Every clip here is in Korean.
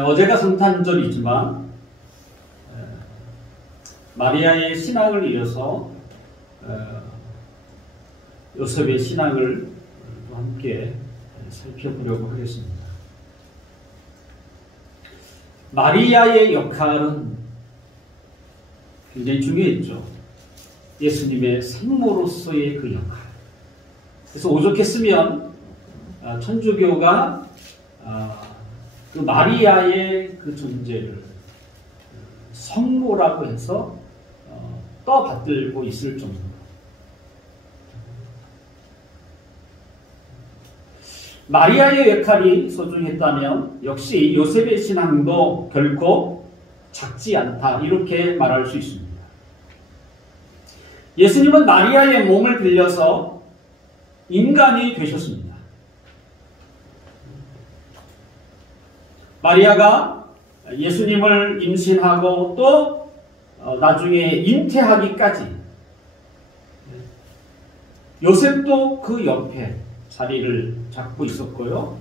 어제가 성탄절이지만 마리아의 신앙을 이어서 요셉의 신앙을 함께 살펴보려고 하겠습니다. 마리아의 역할은 굉장히 중요했죠. 예수님의 생모로서의 그 역할. 그래서 오죽했으면 천주교가 그 마리아의 그 존재를 성모라고 해서 떠받들고 있을 정도로. 마리아의 역할이 소중했다면 역시 요셉의 신앙도 결코 작지 않다, 이렇게 말할 수 있습니다. 예수님은 마리아의 몸을 빌려서 인간이 되셨습니다. 마리아가 예수님을 임신하고 또 나중에 잉태하기까지 요셉도 그 옆에 자리를 잡고 있었고요.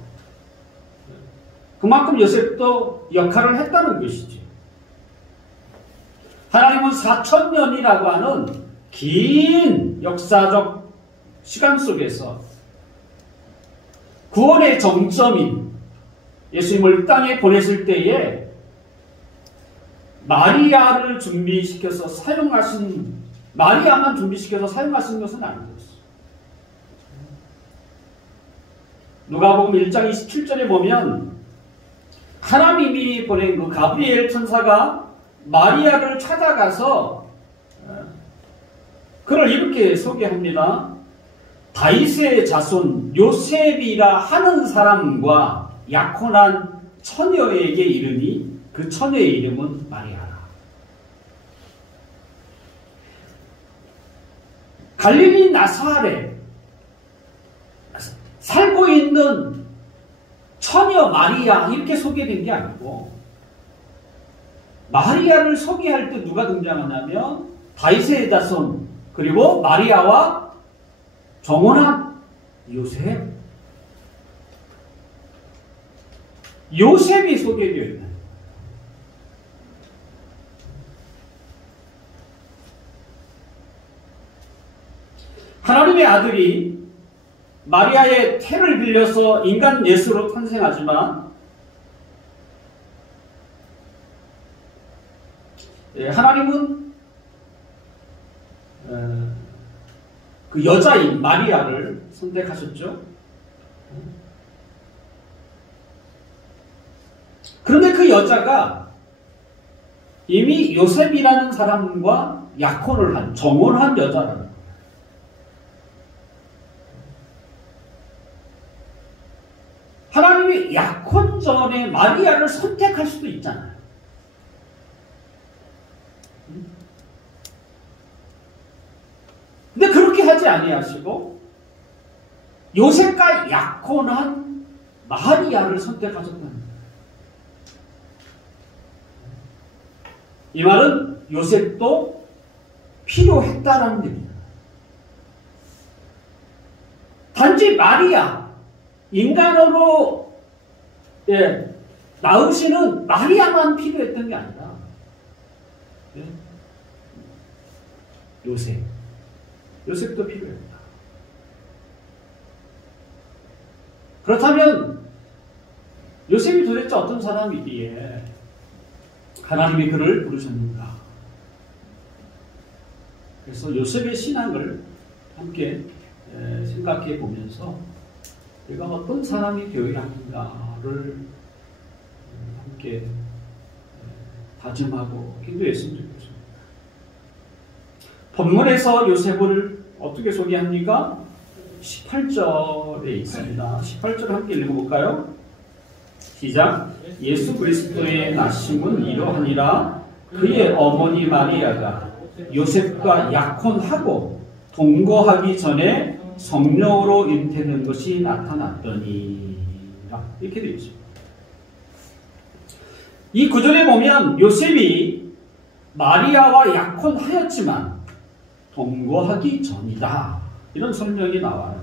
그만큼 요셉도 역할을 했다는 것이죠. 하나님은 4000년이라고 하는 긴 역사적 시간 속에서 구원의 정점인 예수님을 땅에 보냈을 때에 마리아를 준비시켜서 사용하신, 마리아만 준비시켜서 사용하신 것은 아니었어요. 누가복음 1장 27절에 보면 하나님이 보낸 그 가브리엘 천사가 마리아를 찾아가서 그를 이렇게 소개합니다. 다윗의 자손 요셉이라 하는 사람과 약혼한 처녀에게 이르니 그 처녀의 이름은 마리아라. 갈릴리 나사렛 살고 있는 처녀 마리아 이렇게 소개된 게 아니고, 마리아를 소개할 때 누가 등장하냐면 다윗의 자손 그리고 마리아와 정혼한 요셉, 요셉이 소개되어 있는. 하나님의 아들이 마리아의 태를 빌려서 인간 예수로 탄생하지만 하나님은 그 여자인 마리아를 선택하셨죠. 그런데 그 여자가 이미 요셉이라는 사람과 약혼을 한, 정혼한 여자라는 거예요. 하나님이 약혼 전에 마리아를 선택할 수도 있잖아요. 근데 그렇게 하지 아니하시고 요셉과 약혼한 마리아를 선택하셨다는 거예요. 이 말은 요셉도 필요했다라는 얘기입니다. 단지 마리아, 인간으로 낳으시는 마리아만 필요했던 게 아니라 요셉도 필요했다. 그렇다면 요셉이 도대체 어떤 사람이기에 하나님이 그를 부르셨는가? 그래서 요셉의 신앙을 함께 생각해 보면서 내가 어떤 사람이 되어야 하는가를 함께 다짐하고 기도했으면 좋겠습니다. 본문에서 요셉을 어떻게 소개합니까? 18절에 있습니다. 18절 함께 읽어볼까요? 시작. 예수 그리스도의 나심은 이러하니라. 그의 어머니 마리아가 요셉과 약혼하고 동거하기 전에 성령으로 잉태된 것이 나타났더니, 이렇게 되어 있습니다. 이 구절에 보면 요셉이 마리아와 약혼하였지만 동거하기 전이다, 이런 설명이 나와요.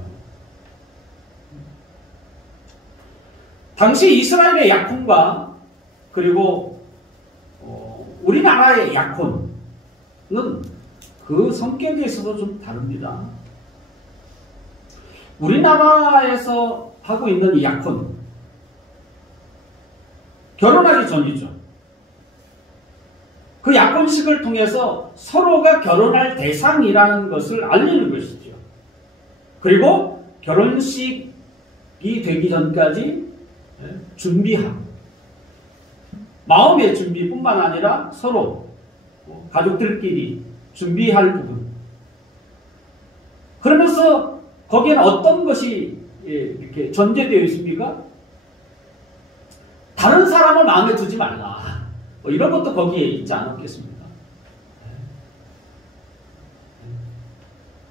당시 이스라엘의 약혼과 그리고 우리나라의 약혼은 그 성격에 있어서 좀 다릅니다. 우리나라에서 하고 있는 이 약혼, 결혼하기 전이죠. 그 약혼식을 통해서 서로가 결혼할 대상이라는 것을 알리는 것이죠. 그리고 결혼식이 되기 전까지 준비하고, 마음의 준비뿐만 아니라 서로 가족들끼리 준비할 부분. 그러면서 거기에는 어떤 것이 이렇게 전제되어 있습니까? 다른 사람을 마음에 두지 말라. 이런 것도 거기에 있지 않았겠습니까?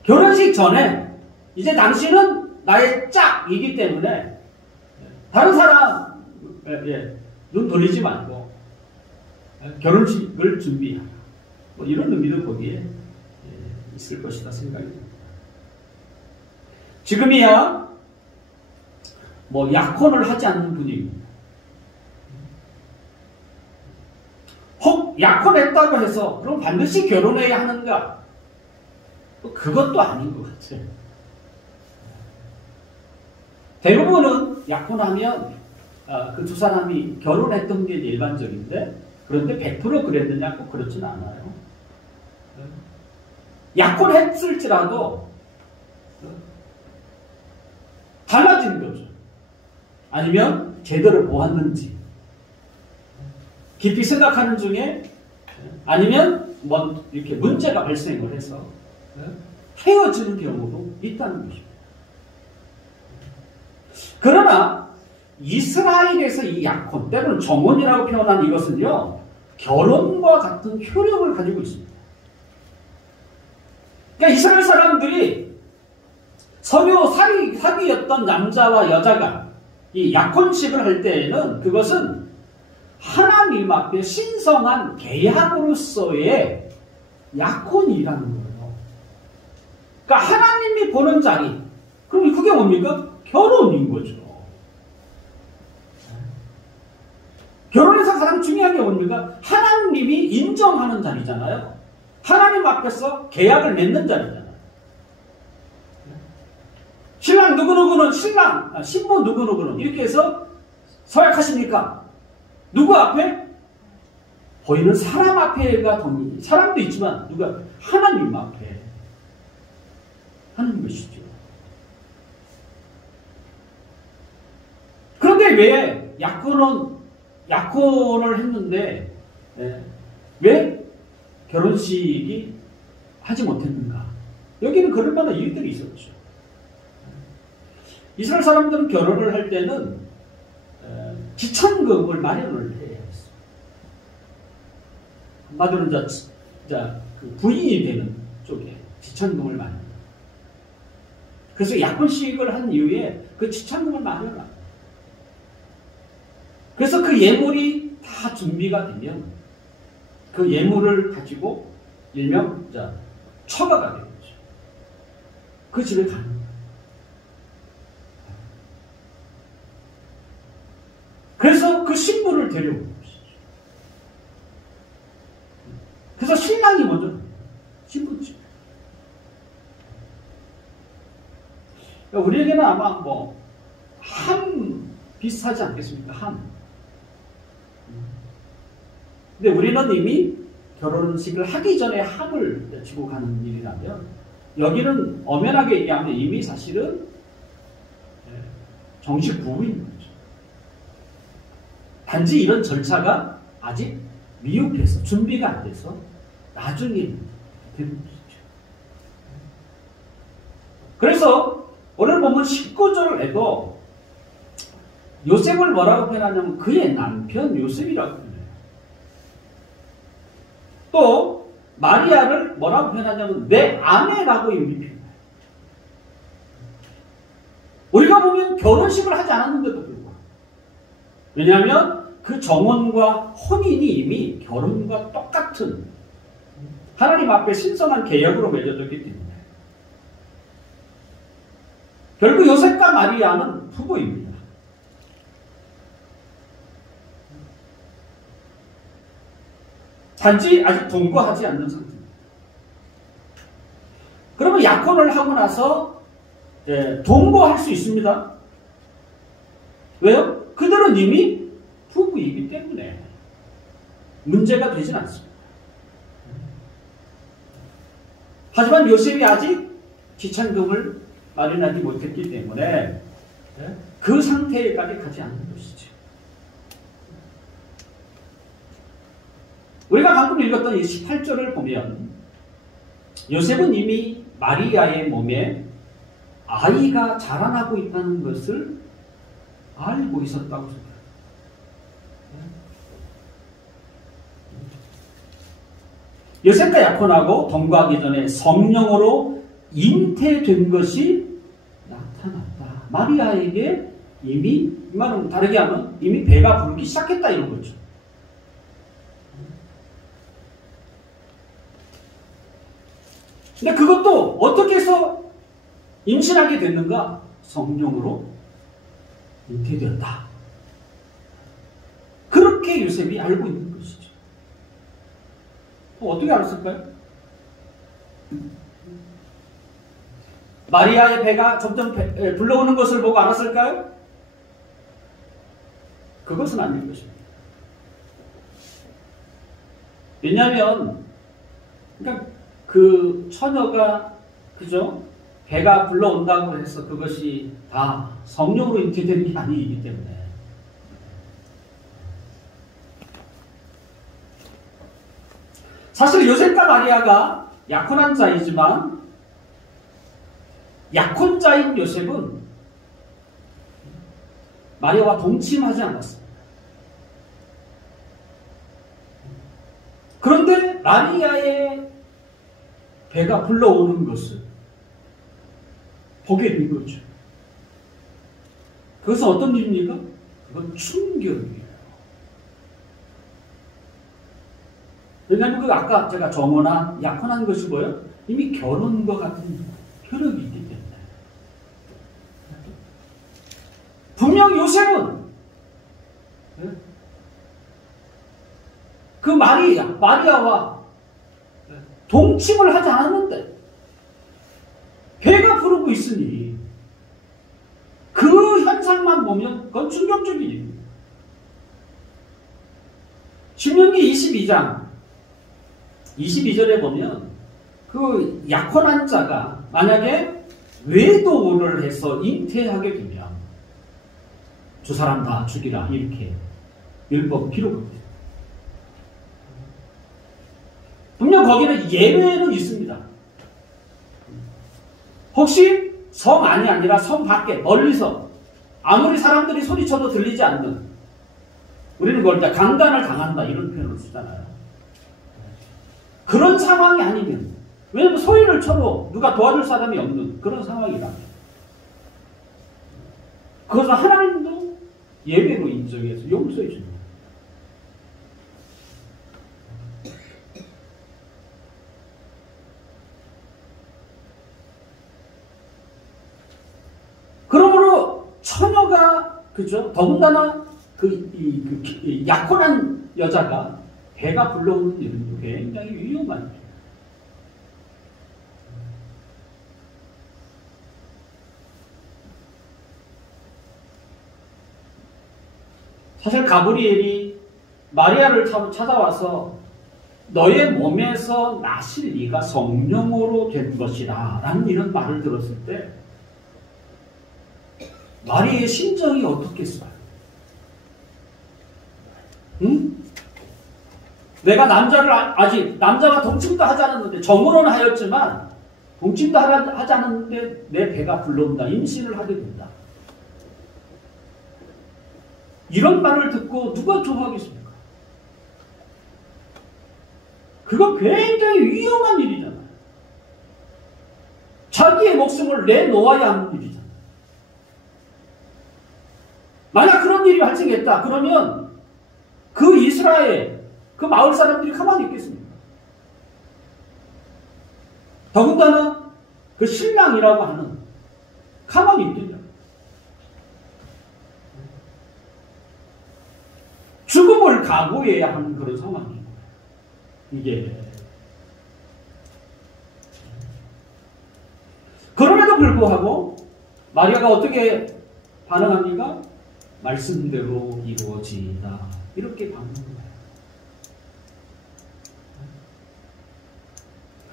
결혼식 전에 이제 당신은 나의 짝이기 때문에 다른 사람 눈 돌리지 말고 결혼식을 준비하라. 이런 의미도 거기에 있을 것이다 생각이 듭니다. 지금이야 약혼을 하지 않는 분위기입니다. 혹 약혼했다고 해서 그럼 반드시 결혼해야 하는가? 그것도 아닌 것 같아요. 대부분은 약혼하면 그 두 사람이 결혼했던 게 일반적인데, 그런데 100% 그랬느냐? 꼭 그렇지는 않아요. 약혼했을지라도 달라지는 거죠. 아니면 제대로 보았는지 깊이 생각하는 중에, 아니면 이렇게 문제가 발생을 해서 헤어지는 경우도 있다는 것입니다. 그러나 이스라엘에서 이 약혼, 때로는 정혼이라고 표현한 이것은요, 결혼과 같은 효력을 가지고 있습니다. 그러니까 이스라엘 사람들이 서로 사귀었던 남자와 여자가 이 약혼식을 할 때에는 그것은 하나님 앞에 신성한 계약으로서의 약혼이라는 거예요. 그러니까 하나님이 보는 자리, 그럼 그게 뭡니까? 결혼인 거죠. 결혼에서 가장 중요한 게 뭡니까? 하나님이 인정하는 자리잖아요. 하나님 앞에서 계약을 맺는 자리잖아요. 신랑 누구누구는 신부 누구누구는 이렇게 해서 서약하십니까? 누구 앞에? 보이는 사람 앞에가 동의지. 사람도 있지만 누가? 하나님 앞에 하는 것이죠. 그런데 왜 약혼을 했는데 왜 결혼식이 하지 못했는가? 여기는 그럴 만한 이유들이 있었죠. 이스라엘 사람들은 결혼을 할 때는 지천금을 마련을 해야 했어요. 한마디로 그 부인이 되는 쪽에 지천금을 마련. 그래서 약혼식을 한 이후에 그 지천금을 마련합니다. 그래서 그 예물이 다 준비가 되면 그 예물을 가지고 일명 처가가 되는 거죠. 그 집에 가는 거예요. 그래서 그 신부를 데려오는 것이죠. 그래서 신랑이 먼저 신부 집. 우리에게는 아마 함 비슷하지 않겠습니까? 함. 근데 우리는 이미 결혼식을 하기 전에 함을 지고 가는 일이라면, 여기는 엄연하게 얘기하면 이미 사실은 정식 부부인 거죠. 단지 이런 절차가 아직 미흡해서 준비가 안 돼서 나중에 되는 것이죠. 그래서 오늘 보면 19절에도 요셉을 뭐라고 표현하냐면 그의 남편 요셉이라고 표현해요. 또 마리아를 뭐라고 표현하냐면 내 아내라고 이미 표현해요. 우리가 보면 결혼식을 하지 않았는데도 불구하고, 왜냐하면 그 정혼과 혼인이 이미 결혼과 똑같은 하나님 앞에 신성한 계약으로 맺어졌기 때문에 결국 요셉과 마리아는 부부입니다. 단지 아직 동거하지 않는 상태입니다. 그러면 약혼을 하고 나서 동거할 수 있습니다. 왜요? 그들은 이미 부부이기 때문에 문제가 되진 않습니다. 하지만 요셉이 아직 지참금을 마련하지 못했기 때문에 그 상태까지 가지 않는 것이죠. 우리가 방금 읽었던 이 18절을 보면 요셉은 이미 마리아의 몸에 아이가 자라나고 있다는 것을 알고 있었다고 생각합니다. 요셉과 약혼하고 동거하기 전에 성령으로 잉태된 것이 나타났다. 마리아에게 이미, 이 말은 다르게 하면 이미 배가 부르기 시작했다 이런 거죠. 근데 그것도 어떻게 해서 임신하게 됐는가? 성령으로 잉태되었다. 그렇게 요셉이 알고 있는 것이죠. 어떻게 알았을까요? 마리아의 배가 점점 불러오는 것을 보고 알았을까요? 그것은 아닐 것입니다. 왜냐하면 그러니까 그 처녀가 그죠? 배가 불러온다고 해서 그것이 다 성령으로 잉태되는 게 아니기 때문에 사실 요셉과 마리아가 약혼한 자이지만 약혼자인 요셉은 마리아와 동침하지 않았습니다. 그런데 마리아의 배가 불러오는 것을 보게 된 거죠. 그것은 어떤 일입니까? 그건 충격이에요. 왜냐하면 그 아까 제가 정혼한 약혼한 것이 뭐예요? 이미 결혼과 같은 혈육이 있기 때문에. 분명 요셉은 그 마리아와 동침을 하지 않았는데 배가 부르고 있으니 그 현상만 보면 그건 충격적인 일입니다. 신명기 22장 22절에 보면 그 약혼한 자가 만약에 외도를 해서 잉태하게 되면 두 사람 다 죽이라 이렇게 율법 기록합니다. 분명 거기는 예외는 있습니다. 혹시 성 안이 아니라 성 밖에 멀리서 아무리 사람들이 소리쳐도 들리지 않는 우리는 그걸 다 강간을 당한다 이런 표현을 쓰잖아요. 그런 상황이 아니면 왜냐하면 소리를 쳐도 누가 도와줄 사람이 없는 그런 상황이다. 그것은 하나님도 예외로 인정해서 용서해 줍니다. 그러므로 처녀가 그죠? 더군다나 그 약혼한 여자가 배가 불러오는 일은 굉장히 위험한 일이에요. 사실 가브리엘이 마리아를 찾아와서 너의 몸에서 나실 이가 성령으로 된 것이다 라는 이런 말을 들었을 때 마리아의 심정이 어떻겠어요? 응? 내가 남자가 동침도 하지 않았는데 정혼은 하였지만 동침도 하지 않았는데 내 배가 불러온다. 임신을 하게 된다. 이런 말을 듣고 누가 좋아하겠습니까? 그거 굉장히 위험한 일이잖아요. 자기의 목숨을 내놓아야 하는 일이잖아요. 만약 그런 일이 발생했다. 그러면 그 이스라엘, 그 마을 사람들이 가만히 있겠습니까? 더군다나 그 신랑이라고 하는 가만히 있겠냐? 죽음을 각오해야 하는 그런 상황이에요. 이게. 그럼에도 불구하고 마리아가 어떻게 반응합니까? 말씀대로 이루어지이다. 이렇게 반응합니다.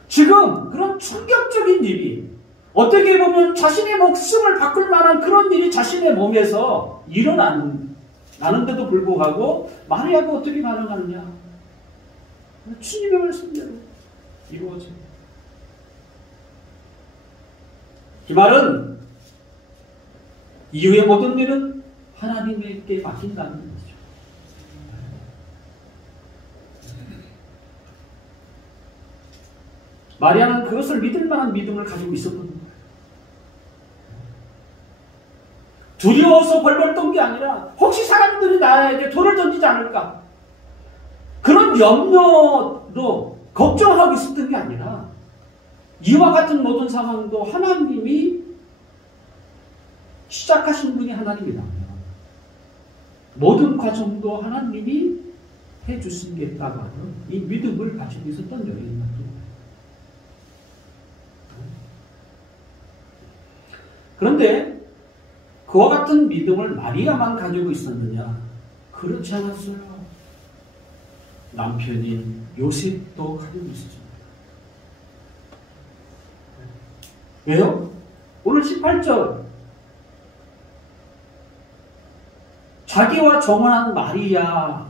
지금 그런 충격적인 일이 어떻게 보면 자신의 목숨을 바꿀 만한 그런 일이 자신의 몸에서 일어나는데도 불구하고 마리아가 어떻게 반응하느냐? 주님의 말씀대로 이루어집니다. 이 말은 이후의 모든 일은 하나님께 맡긴다는 것이죠. 마리아는 그것을 믿을 만한 믿음을 가지고 있었던 거예요. 두려워서 벌벌 떤 게 아니라 혹시 사람들이 나에게 돌을 던지지 않을까? 그런 염려도 걱정하고 있었던 게 아니라 이와 같은 모든 상황도 하나님이 시작하신 분이 하나님이라면 모든 과정도 하나님이 해주시겠다고 하는 이 믿음을 가지고 있었던 여인입니다. 그런데 그와 같은 믿음을 마리아만 가지고 있었느냐? 그렇지 않았어요. 남편인 요셉도 가지고 있었습니다. 왜요? 오늘 18절 자기와 정혼한 마리아가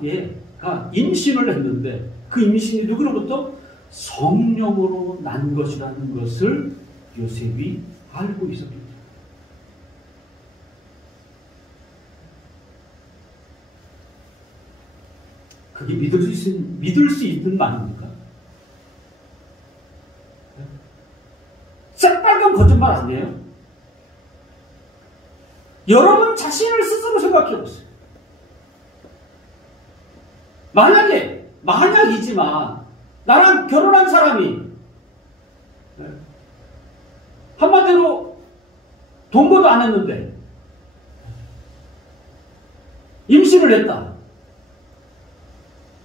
임신을 했는데 그 임신이 누구로부터? 성령으로 난 것이라는 것을 요셉이 알고 있었습니다. 그게 믿을 수 있는 말입니까? 새빨간 거짓말 아니에요? 여러분 자신을 스스로 생각해 보세요. 만약이지만 나랑 결혼한 사람이 한마디로 동거도 안 했는데 임신을 했다.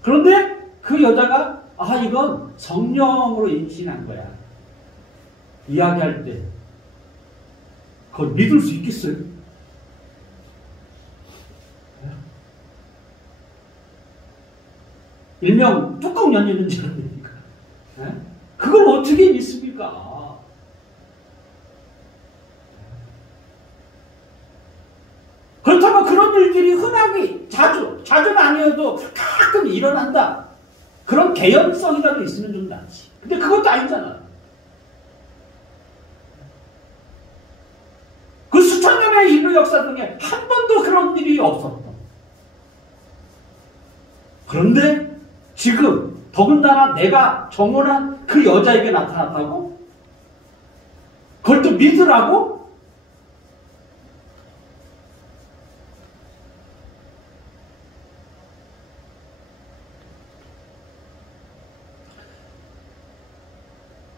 그런데 그 여자가 이건 성령으로 임신한 거야. 이야기할 때 그걸 믿을 수 있겠어요? 일명 뚜껑 열리는 줄 아닙니까? 그걸 어떻게 믿습니까? 그렇다고 그런 일들이 흔하게 자주는 아니어도 가끔 일어난다. 그런 개연성이라도 있으면 좀 낫지. 근데 그것도 아니잖아. 그 수천 년의 인류 역사 중에 한 번도 그런 일이 없었던. 그런데 지금 더군다나 내가 정혼한 그 여자에게 나타났다고? 그걸 또 믿으라고?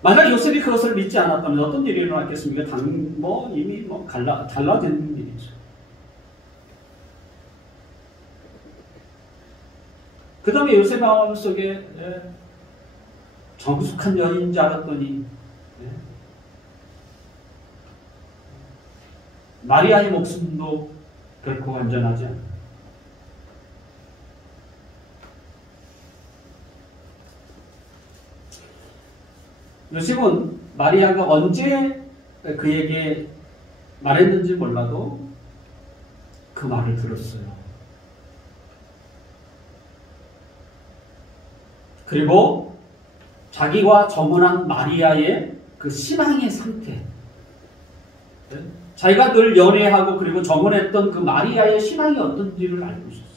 만약 요셉이 그것을 믿지 않았다면 어떤 일이 일어났겠습니까? 이미 달라진 일이죠. 그 다음에 요셉 마음 속에 정숙한 여인인 줄 알았더니 마리아의 목숨도 결코 안전하지 않다. 요셉은 마리아가 언제 그에게 말했는지 몰라도 그 말을 들었어요. 그리고 자기와 정혼한 마리아의 그 신앙의 상태, 자기가 늘 연애하고 그리고 정혼했던 그 마리아의 신앙이 어떤지를 알고 있었어요.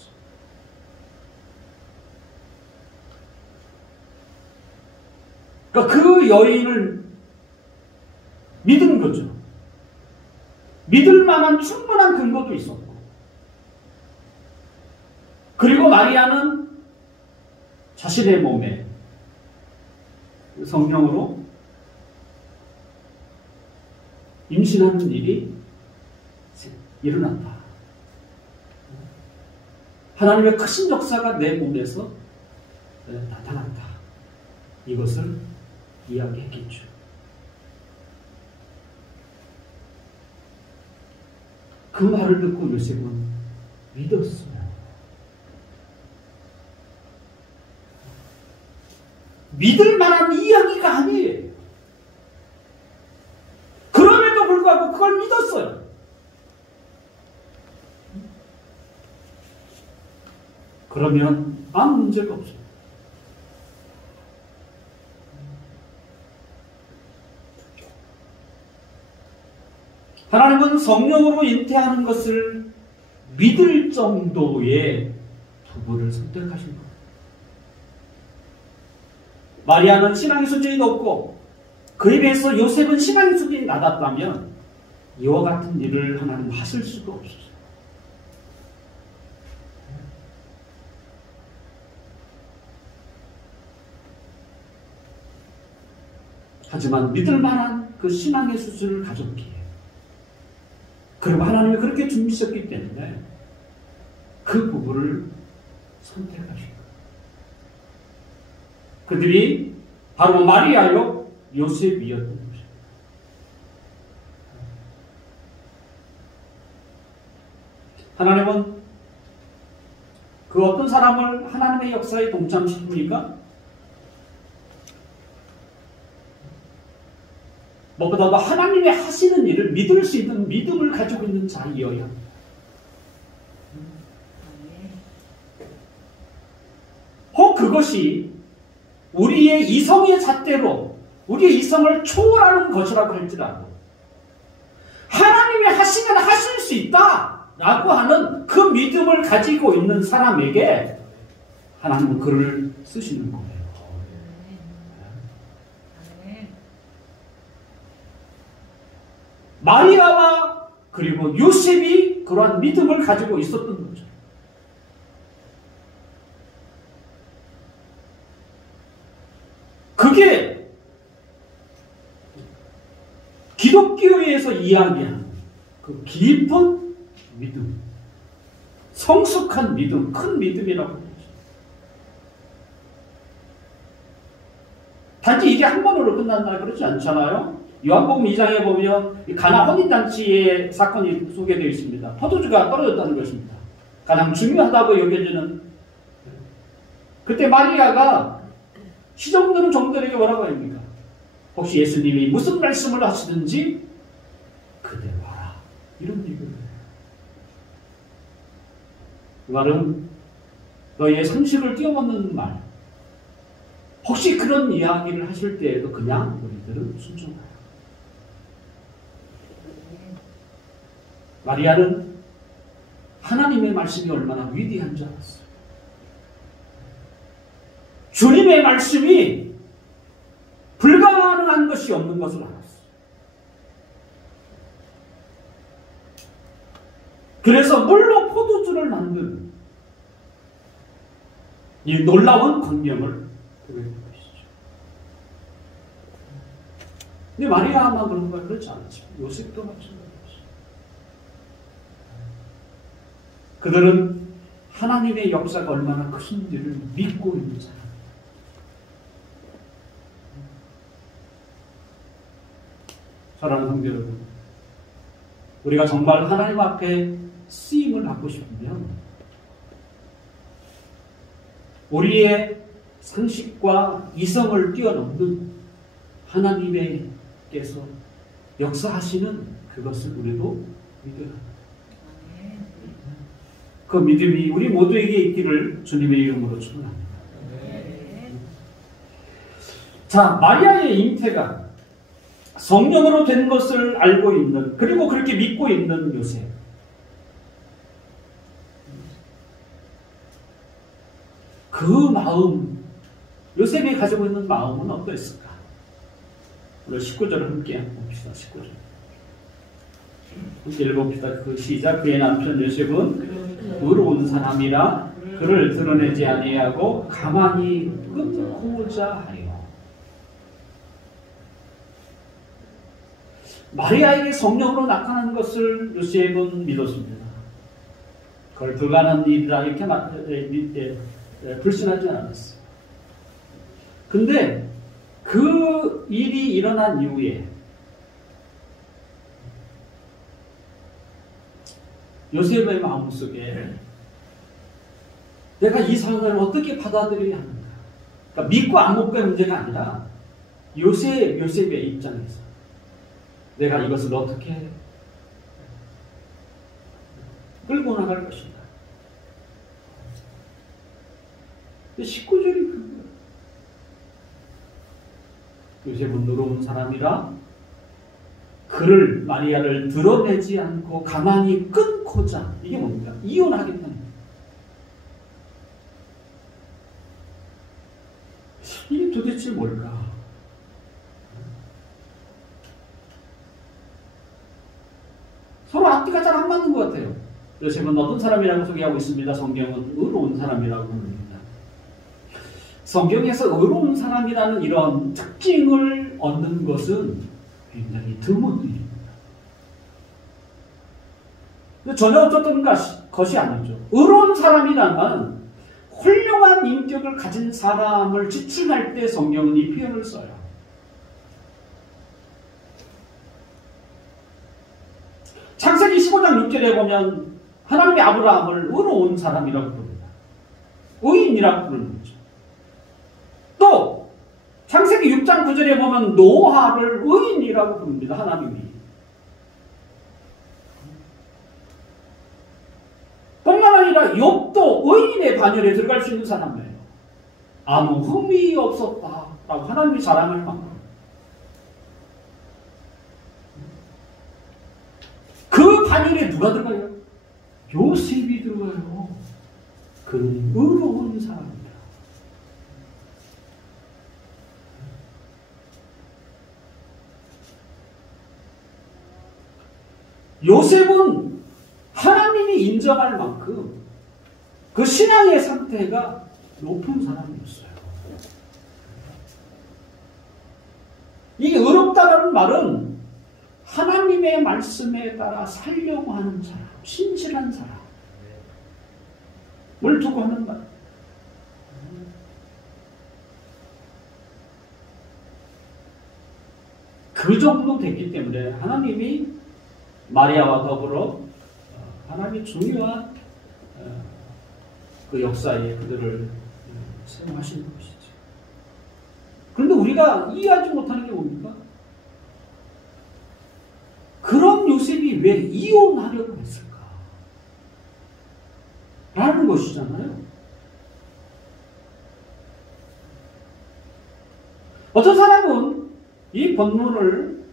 그러니까 그 여인을 믿은 거죠. 믿을 만한 충분한 근거도 있었고, 그리고 마리아는 자신의 몸에 성령으로 임신하는 일이 일어난다. 하나님의 크신 역사가 내 몸에서 나타난다. 이것을 이야기했겠죠. 그 말을 듣고 요셉은 믿었어요. 믿을 만한 이야기가 아니에요. 그럼에도 불구하고 그걸 믿었어요. 그러면 아무 문제가 없어요. 하나님은 성령으로 잉태하는 것을 믿을 정도의 부부를 선택하신 거예요. 마리아는 신앙의 수준이 높고 그에 비해서 요셉은 신앙의 수준이 낮았다면 이와 같은 일을 하나님은 하실 수가 없었어요. 하지만 믿을 만한 그 신앙의 수준을 가졌기에 그리고 하나님이 그렇게 준비하셨기 때문에 그 부부를 선택하신 거예요. 그들이 바로 마리아요 요셉이었던 것입니다. 하나님은 그 어떤 사람을 하나님의 역사에 동참시킵니까? 무엇보다도 하나님의 하시는 일을 믿을 수 있는 믿음을 가지고 있는 자이어야 합니다. 혹 그것이 우리의 이성의 잣대로 우리의 이성을 초월하는 것이라고 할지라도 하나님이 하시면 하실 수 있다라고 하는 그 믿음을 가지고 있는 사람에게 하나님은 글을 쓰시는 거예요. 마리아와 그리고 요셉이 그러한 믿음을 가지고 있었던 거죠. 그게 기독교에서 이야기하는 그 깊은 믿음, 성숙한 믿음, 큰 믿음이라고 하죠. 단지 이게 한 번으로 끝난다 그러지 않잖아요. 요한복음 2장에 보면 가나 혼인잔치의 사건이 소개되어 있습니다. 포도주가 떨어졌다는 것입니다. 가장 중요하다고 여겨지는. 그때 마리아가 시종드는 종들에게 뭐라고 합니까? 혹시 예수님이 무슨 말씀을 하시든지 그대로 하라. 이런 얘기를 해요. 그 말은 너의 상식을 뛰어넘는 말. 혹시 그런 이야기를 하실 때에도 그냥 우리들은 순종하라. 마리아는 하나님의 말씀이 얼마나 위대한 줄 알았어요. 주님의 말씀이 불가능한 것이 없는 것을 알았어요. 그래서 물로 포도주를 만든 이 놀라운 광명을 보여준 것이죠. 근데 마리아만 그런 건 그렇지 않죠. 요셉도 마찬가지죠. 그들은 하나님의 역사가 얼마나 크신지를 믿고 있는 사람. 사랑하는 성도 여러분, 우리가 정말 하나님 앞에 쓰임을 받고 싶으면 우리의 상식과 이성을 뛰어넘는 하나님께서 역사하시는 그것을 우리도 믿어야 합니다. 그 믿음이 우리 모두에게 있기를 주님의 이름으로 축원합니다. 자, 마리아의 잉태가 성령으로 된 것을 알고 있는, 그리고 그렇게 믿고 있는 요셉. 그 마음, 요셉이 가지고 있는 마음은 어떠했을까? 오늘 19절을 함께 봅시다. 19절. 함께 읽어봅시다. 그 시작. 그의 남편 요셉은 의로운 사람이라 그를 드러내지 아니하고 가만히 끊고자 하여. 마리아에게 성령으로 나타난 것을 요셉은 믿었습니다. 그걸 불가능한 일이라 이렇게 불신하지 않았어요. 근데 그 일이 일어난 이후에 요셉의 마음속에 내가 이 상황을 어떻게 받아들여야 하는가. 그러니까 믿고 안 믿고의 문제가 아니라 요셉의 입장에서 내가 이것을 어떻게 끌고 나갈 것인가. 19절이 그거예요. 요셉은 의로운 사람이라 그를 마리아를 드러내지 않고 가만히 끊고자. 이게 뭡니까? 이혼하겠다는 거예요. 이게 도대체 뭘까? 서로 앞뒤가 잘 안 맞는 것 같아요. 요셉은 어떤 사람이라고 소개하고 있습니다. 성경은 의로운 사람이라고 부릅니다. 성경에서 의로운 사람이라는 이런 특징을 얻는 것은 굉장히 드문 일입니다. 전혀 어쩌던 것이 아니죠. 의로운 사람이라면 훌륭한 인격을 가진 사람을 지칭할 때 성경은 이 표현을 써요. 창세기 15장 6절에 보면 하나님이 아브라함을 의로운 사람이라고 부릅니다. 의인이라고 부르는 거죠. 또 창세기 6장 9절에 보면 노아를 의인이라고 부릅니다. 하나님이. 뿐만 아니라 욥도 의인의 반열에 들어갈 수 있는 사람이에요. 아무 흠이 없었다라고 하나님이 자랑할 만큼. 그 반열에 누가 들어가요? 요셉이 들어가요. 그는 의로운 사람입니다. 요셉은 하나님이 인정할 만큼 그 신앙의 상태가 높은 사람이었어요. 이 의롭다라는 말은 하나님의 말씀에 따라 살려고 하는 사람, 신실한 사람을 두고 하는 말. 그 정도 됐기 때문에 하나님이 마리아와 더불어 하나님의 중요한 그 역사에 그들을 사용하시는 것이죠. 그런데 우리가 이해하지 못하는 게 뭡니까? 그런 요셉이 왜 이혼하려고 했을까? 라는 것이잖아요. 어떤 사람은 이 본문을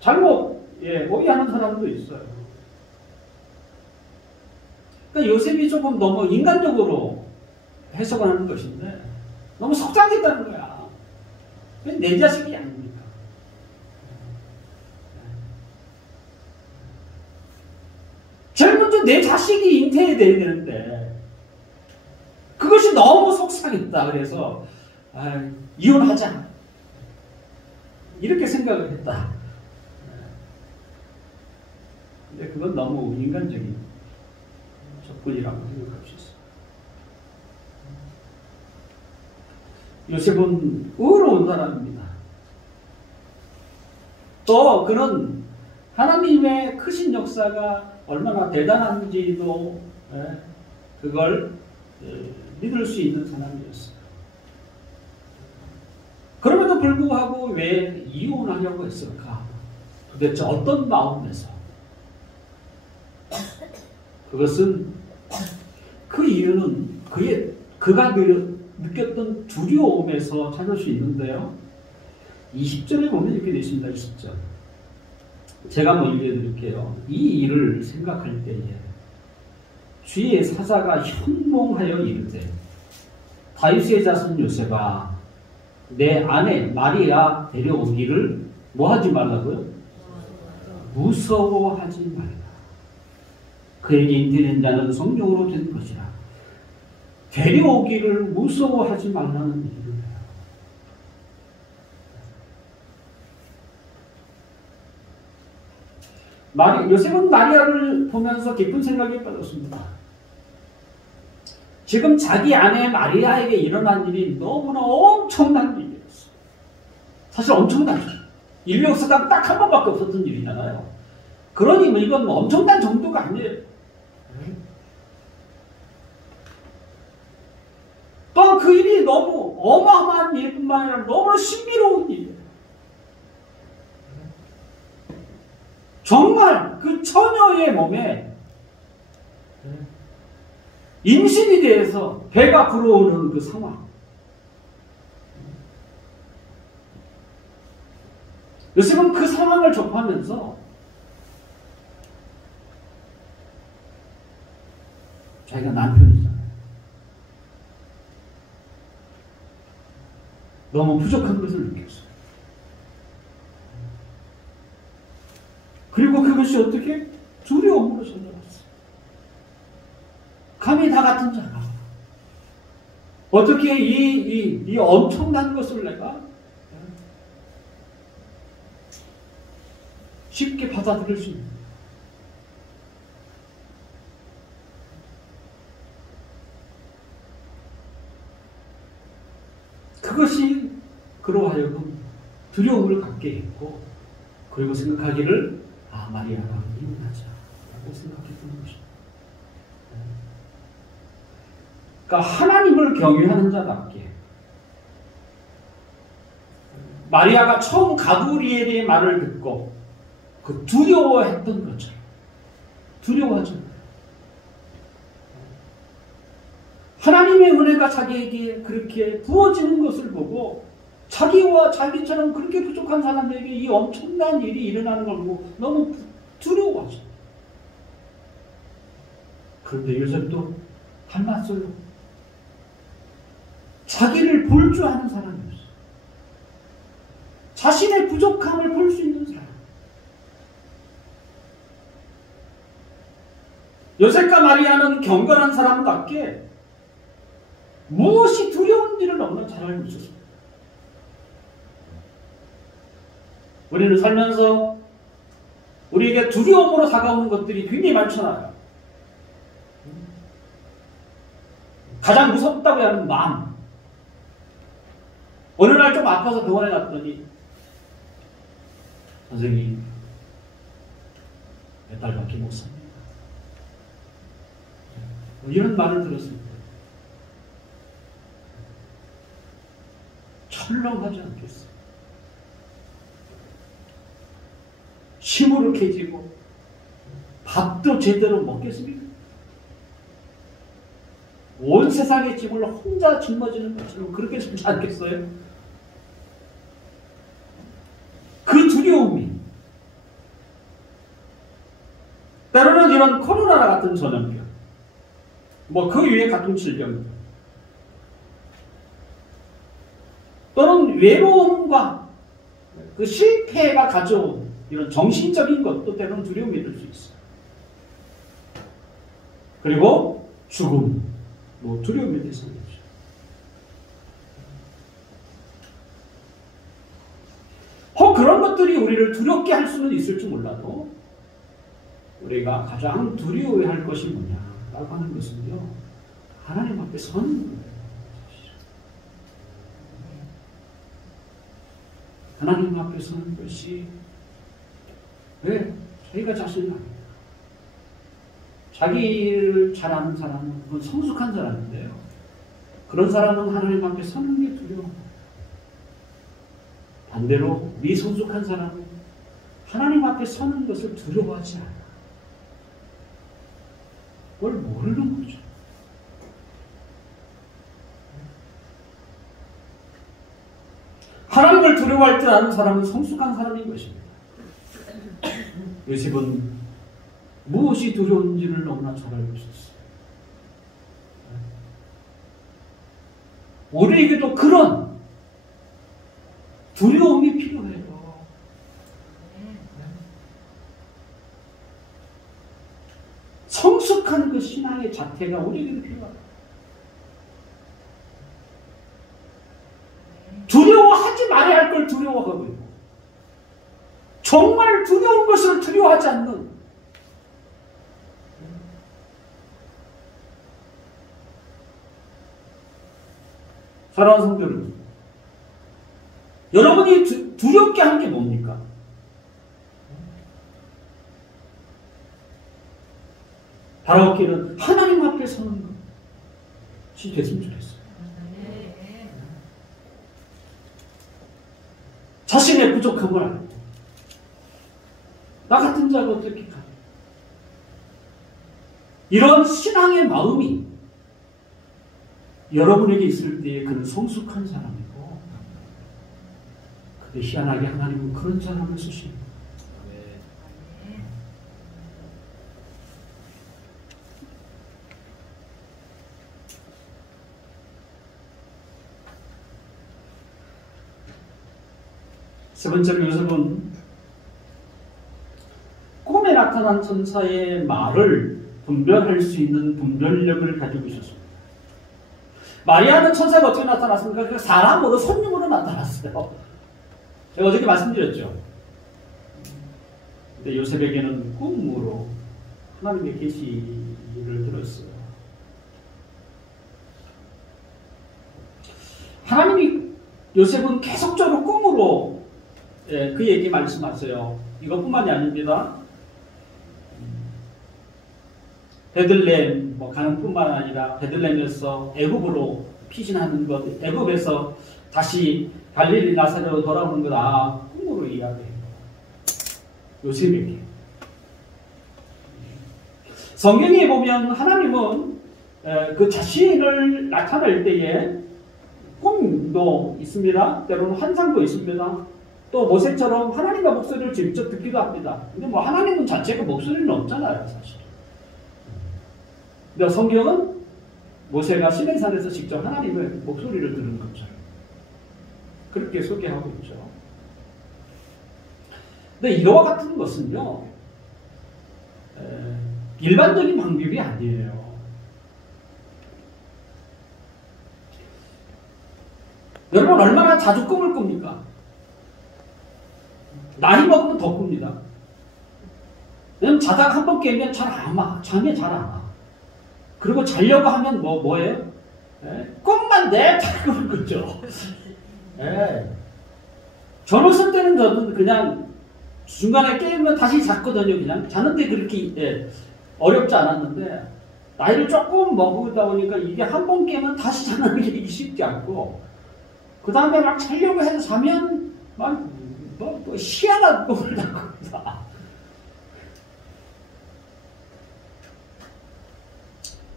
잘못 오해하는 사람도 있어요. 그러니까 요셉이 조금 너무 인간적으로 해석을 하는 것인데 너무 속상했다는 거야. 내 자식이 아닙니까? 제일 먼저 내 자식이 잉태해야 되는데 그것이 너무 속상했다. 그래서 이혼하자. 이렇게 생각을 했다. 근데 그건 너무 인간적인 접근이라고 생각할 수 있어요. 요셉은 의로운 사람입니다. 또 그는 하나님의 크신 역사가 얼마나 대단한지도 그걸 믿을 수 있는 사람이었어요. 그럼에도 불구하고 왜 이혼하려고 했을까? 도대체 어떤 마음에서? 그것은 그 이유는 그가 느꼈던 두려움에서 찾을 수 있는데요. 20절에 보면 이렇게 되어 있습니다. 20절. 제가 한번 읽어드릴게요. 이 일을 생각할 때에 주의 사자가 현몽하여 이르되 다윗의 자손 요셉아 내 아내 마리아 데려오기를 뭐하지 말라고요? 무서워하지 말라. 그에게 잉태된 자는 성령으로 된 것이라. 데려오기를 무서워하지 말라는 얘기예요. 요셉은 마리아를 보면서 깊은 생각에 빠졌습니다. 지금 자기 아내 마리아에게 일어난 일이 너무나 엄청난 일이었어. 사실 엄청나죠. 인류 역사상 딱 한 번밖에 없었던 일이잖아요. 그러니 뭐 이건 뭐 엄청난 정도가 아니에요. 또 그 일이 너무 어마어마한 일뿐만 아니라 너무나 신비로운 일이에요. 정말 그 처녀의 몸에 임신이 돼서 배가 불어오는 그 상황. 요즘은 그 상황을 접하면서 자기가 남편이잖아요. 너무 부족한 것을 느꼈어요. 그리고 그것이 어떻게 두려움으로 전해왔어요. 감히 다 같은 자가 어떻게 이 엄청난 것을 내가 쉽게 받아들일 수 있는 그것이 그로 하여금 두려움을 갖게 했고 그리고 생각하기를 마리아가 이혼하자 라고 생각했던 것입니다. 그러니까 하나님을 경외하는 자답게 마리아가 처음 가브리엘의 말을 듣고 그 두려워했던 것처럼 두려워하죠. 하나님의 은혜가 자기에게 그렇게 부어지는 것을 보고 자기와 자기처럼 그렇게 부족한 사람에게 이 엄청난 일이 일어나는 걸 보고 너무 두려워하죠. 그런데 요셉도 닮았어요. 자기를 볼 줄 아는 사람이었어요. 자신의 부족함을 볼 수 있는 사람. 요셉과 마리아는 경건한 사람답게 무엇이 두려운지를 너무나 잘 알고 있었습니다. 우리는 살면서 우리에게 두려움으로 다가오는 것들이 굉장히 많잖아요. 가장 무섭다고 하는 마음. 어느 날 좀 아파서 병원에 갔더니 선생님 몇 달밖에 못 삽니다. 이런 말을 들었을 때 철렁하지 않겠어요? 시무룩해지고 밥도 제대로 먹겠습니까? 온 세상의 짐을 혼자 짊어지는 것처럼 그렇게 되지 않겠어요? 그 두려움이 때로는 이런 코로나 같은 전염병 그 위에 같은 질병 또는 외로움과 그 실패가 가져온 이런 정신적인 것도 때로는 두려움이 될 수 있어요. 그리고 죽음, 두려움의 대상이죠. 그런 것들이 우리를 두렵게 할 수는 있을지 몰라도 우리가 가장 두려워할 것이 뭐냐라고 하는 것은요. 하나님 앞에 서는 거예요. 하나님 앞에 서는 것이 왜? 자기가 자신을 압니다. 자기 일을 잘 아는 사람은 그건 성숙한 사람인데요. 그런 사람은 하나님 앞에 서는 게 두려워요. 반대로 미성숙한 사람은 하나님 앞에 서는 것을 두려워하지 않아. 그걸 모르는 거죠. 하나님을 두려워할 줄 아는 사람은 성숙한 사람인 것입니다. 요셉은 무엇이 두려운지를 너무나 잘 알고 있었어요. 우리에게도 그런 두려움이 필요해요. 성숙한 그 신앙의 자태가 우리에게도 필요해요. 두려워하지 말아야 할 걸 두려워하고 있고 정말 두려운 것을 두려워하지 않는 사랑하는 성도 여러분, 여러분이 두렵게 하는 게 뭡니까? 바라옵기는 하나님 앞에 서는 것이 됐으면 좋겠어요. 자신의 부족함을 알고 나 같은 자가 어떻게 가요? 이런 신앙의 마음이 여러분에게 있을 때에 그는 성숙한 사람이고, 근데 희한하게 하나님은 그런 사람을 쓰십니다. 세 번째로 요셉은 꿈에 나타난 천사의 말을 분별할 수 있는 분별력을 가지고 있었습니다. 마리아는 천사가 어떻게 나타났습니까? 그 사람으로, 손님으로 나타났어요. 제가 어저께 말씀드렸죠. 근데 요셉에게는 꿈으로 하나님의 계시를 들었어요. 하나님이 요셉은 계속적으로 꿈으로 그에게 말씀하세요. 이것뿐만이 아닙니다. 베들레헴 가는 뿐만 아니라 베들레헴에서 애굽으로 피신하는 것, 애굽에서 다시 갈릴리 나사렛으로 돌아오는 것 꿈으로 이야기해요. 요셉에게. 성경에 보면 하나님은 그 자신을 나타낼 때에 꿈도 있습니다. 때로는 환상도 있습니다. 또 모세처럼 하나님의 목소리를 직접 듣기도 합니다. 근데 하나님은 자체가 목소리는 없잖아요, 사실. 근데 성경은 모세가 시내산에서 직접 하나님의 목소리를 들은 것처럼 그렇게 소개하고 있죠. 근데 이와 같은 것은요, 일반적인 방법이 아니에요. 여러분 얼마나 자주 꿈을 꿉니까? 나이 먹으면 더 꿉니다. 왜냐면 자다가 한 번 깨면 잘 안 와. 잠이 잘 안 와. 그리고 자려고 하면 뭐예요? 꿈만 내다 꿈을 꾸죠. 젊었을 때는 저는 그냥 중간에 깨면 다시 잤거든요. 그냥 자는데 그렇게 어렵지 않았는데, 나이를 조금 먹다 보니까 이게 한 번 깨면 다시 자는 게 쉽지 않고, 그 다음에 막 자려고 해서 자면 막 희한한 꿈을 다 꿉니다.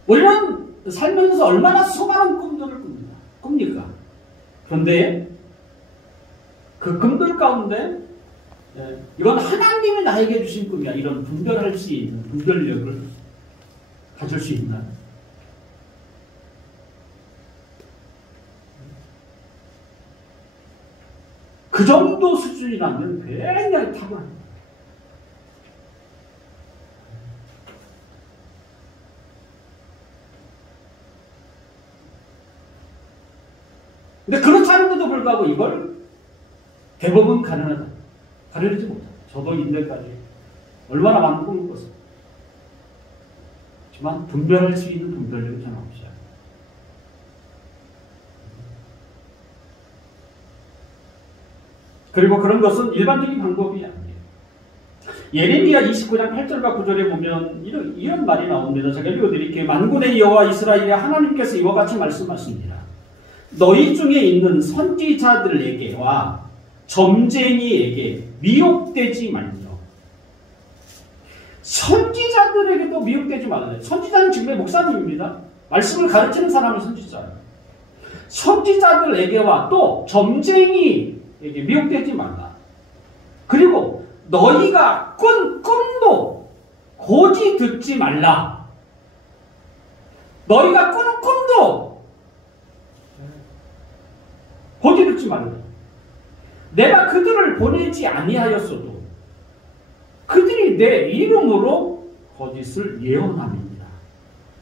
우리는 살면서 얼마나 수많은 꿈들을 꿉니까? 그런데 그 꿈들 가운데 이건 하나님이 나에게 주신 꿈이야. 이런 분별할 수 있는 분별력을 가질 수 있는, 그 정도 수준이라면 굉장히 탁월합니다. 근데 그렇지 않은데도 불구하고 이걸 대부분 가능하다. 가려내지 못하다. 저도 인내까지 얼마나 많은 꿈을 꿨어요. 하지만 분별할 수 있는 분별력이 저는 없어요. 그리고 그런 것은 일반적인 방법이 아니에요. 예레미야 29장 8절과 9절에 보면 이런 말이 나옵니다. 제가 읽어드릴게요. 만군의 여호와 이스라엘의 하나님께서 이와 같이 말씀하십니다. 너희 중에 있는 선지자들에게와 점쟁이에게 미혹되지 말며. 선지자들에게도 미혹되지 말아요. 선지자는 지금의 목사님입니다. 말씀을 가르치는 사람이 선지자예요. 선지자들에게와 또 점쟁이에게 미혹되지 말라. 그리고 너희가 꾼 꿈도 고지 듣지 말라. 너희가 꾸는 꿈도 고지 듣지 말라. 내가 그들을 보내지 아니하였어도 그들이 내 이름으로 거짓을 예언함입니다.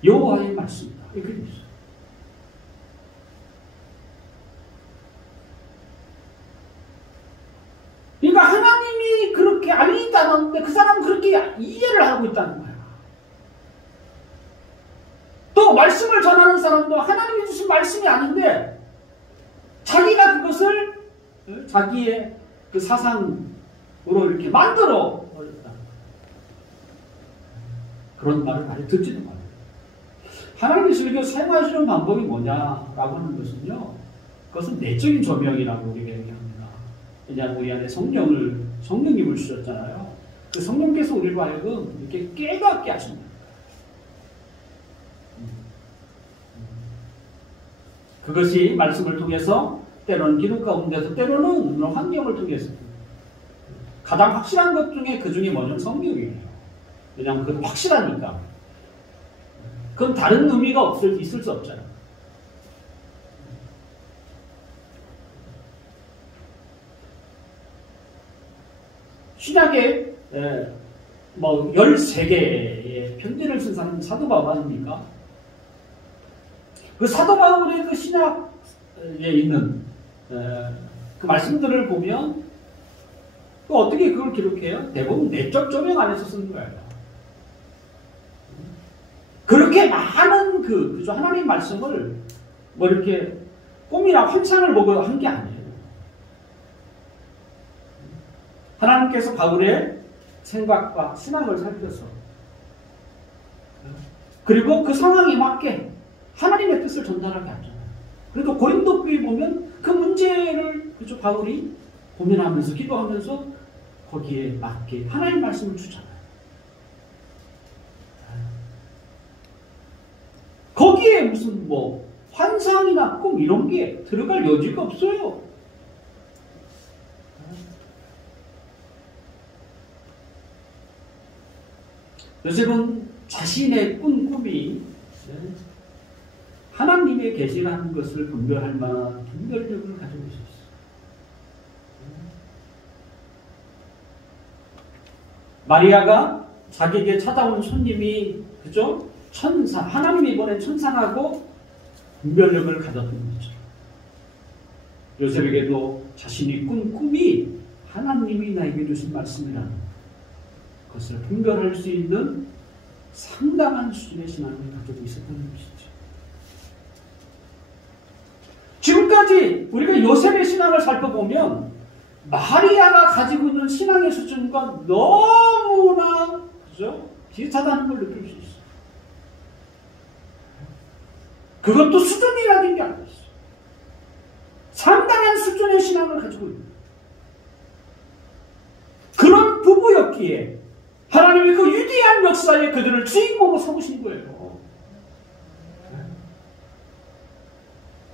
여호와의 말씀이다. 이렇게 되어 있어요. 그러니까 하나님이 그렇게 알리다는데 그 사람은 그렇게 이해를 하고 있다는 거야. 또 말씀을 전하는 사람도 하나님이 주신 말씀이 아닌데 자기의 그 사상으로 이렇게 만들어 버렸다. 그런 말을 많이 듣지도 말아요. 하나님의 설교 사용하시는 방법이 뭐냐라고 하는 것은요, 그것은 내적인 조명이라고 우리가 얘기합니다. 왜냐하면 우리 안에 성령님을 주셨잖아요. 그 성령께서 우리로 하여금 이렇게 깨닫게 하십니다. 그것이 말씀을 통해서, 때로는 기도 가운데서, 때로는 환경을 통해서, 가장 확실한 것 중에 그 중에 뭐냐면 성경이에요. 왜냐하면 그건 확실하니까. 그건 다른 의미가 있을 수 없잖아요. 신약에 13개의 편지를 쓴 사도 바울 아닙니까? 그 사도 바울의 그 신약에 있는 그 말씀들을 보면 또 어떻게 그걸 기록해요? 대부분 내적 조명 안에서 쓰는 거예요. 그렇게 많은 그죠? 하나님 말씀을 뭐 이렇게 꿈이나 환상을 보고 한 게 아니에요. 하나님께서 바울의 생각과 신앙을 살펴서, 그리고 그 상황에 맞게 하나님의 뜻을 전달하게 하잖아요. 그래도 고린도교에 보면 그 문제를 그죠? 바울이 고민하면서 기도하면서 거기에 맞게 하나님 말씀을 주잖아요. 거기에 무슨 환상이나 꿈 이런 게 들어갈 여지가 없어요. 요셉은 자신의 꿈이 하나님의 계시라는 것을 분별할 만한 분별력을 가지고 있었어요. 마리아가 자기에게 찾아온 손님이 그죠? 천사, 하나님이 보낸 천사하고 분별력을 가졌던 거죠. 요셉에게도 자신이 꾼 꿈이 하나님이 나에게 주신 말씀이라는 것을 분별할 수 있는 상당한 수준의 신앙을 가지고 있었던 것이죠. 지금까지 우리가 요셉의 신앙을 살펴보면 마리아가 가지고 있는 신앙의 수준과 너무나 그죠? 비슷하다는 걸 느낄 수 있어요. 그것도 수준이라는 게 아니었어요. 상당한 수준의 신앙을 가지고 있는 그런 부부였기에 하나님이 그 위대한 역사에 그들을 주인공으로 삼으신 거예요.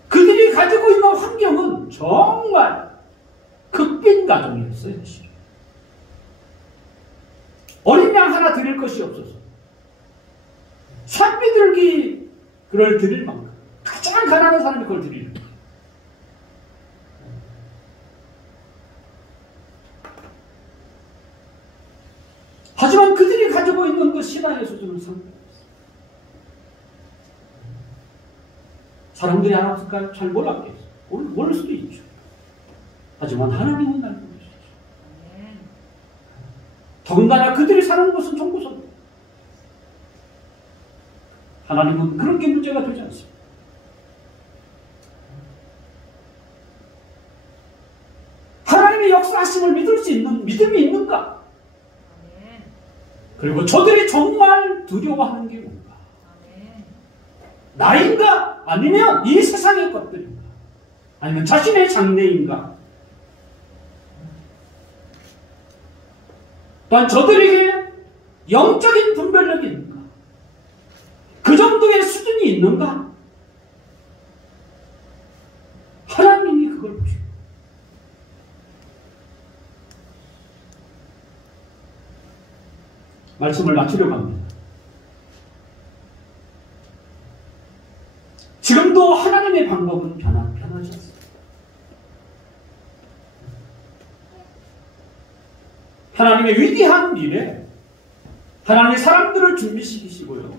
그들이 가지고 있는 환경은 정말 극빈 가정이었어요. 어린 양 하나 드릴 것이 없어서 산비둘기를 드릴 만큼 가장 가난한 사람이 그걸 드리는 거예요. 하지만 그들이 가지고 있는 그 신앙의 수준은 상당했어요. 사람들이 알았을까요? 잘 몰랐겠어요. 모를 수도 있죠. 하지만 하나님은 알고 계시죠. 더군다나 그들이 사는 곳은 종부선. 하나님은 그런 게 문제가 되지 않습니다. 하나님의 역사하심을 믿을 수 있는 믿음이 있는가? 그리고 저들이 정말 두려워하는 게 뭔가? 나인가? 아니면 이 세상의 것들인가? 아니면 자신의 장래인가? 또한 저들에게 영적인 분별력이 있는가? 그 정도의 수준이 있는가? 하나님이 그걸 보십니다. 말씀을 마치려고 합니다. 지금도 하나님의 방법은 변하지 않습니다. 하나님의 위대한 미래, 하나님의 사람들을 준비시키시고요.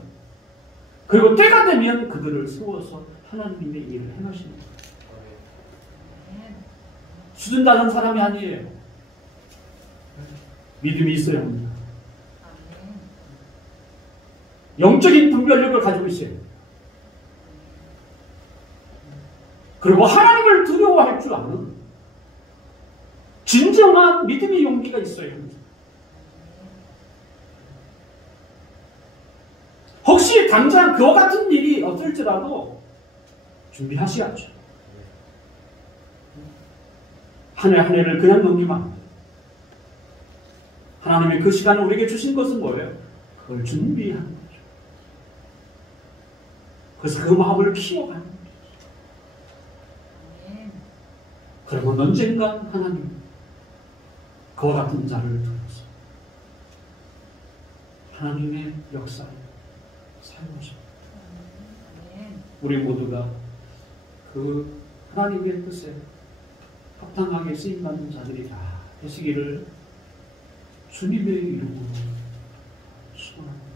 그리고 때가 되면 그들을 세워서 하나님의 일을 행하시는 거예요. 수준 낮은 사람이 아니에요. 믿음이 있어야 합니다. 영적인 분별력을 가지고 있어요. 그리고 하나님을 두려워할 줄 아는 진정한 믿음의 용기가 있어야 합니다. 혹시 당장 그와 같은 일이 없을지라도 준비하셔야죠. 한 해 한 해를 그냥 넘기면 안 돼요. 하나님의 그 시간을 우리에게 주신 것은 뭐예요? 그걸 준비하는 거죠. 그래서 그 마음을 키워가는 거죠. 그러면 언젠가 하나님 그와 같은 자를 두어서 하나님의 역사에 사용하십니다. 우리 모두가 그 하나님의 뜻에 합당하게 쓰임받는 자들이 다 되시기를 주님의 이름으로 축원합니다.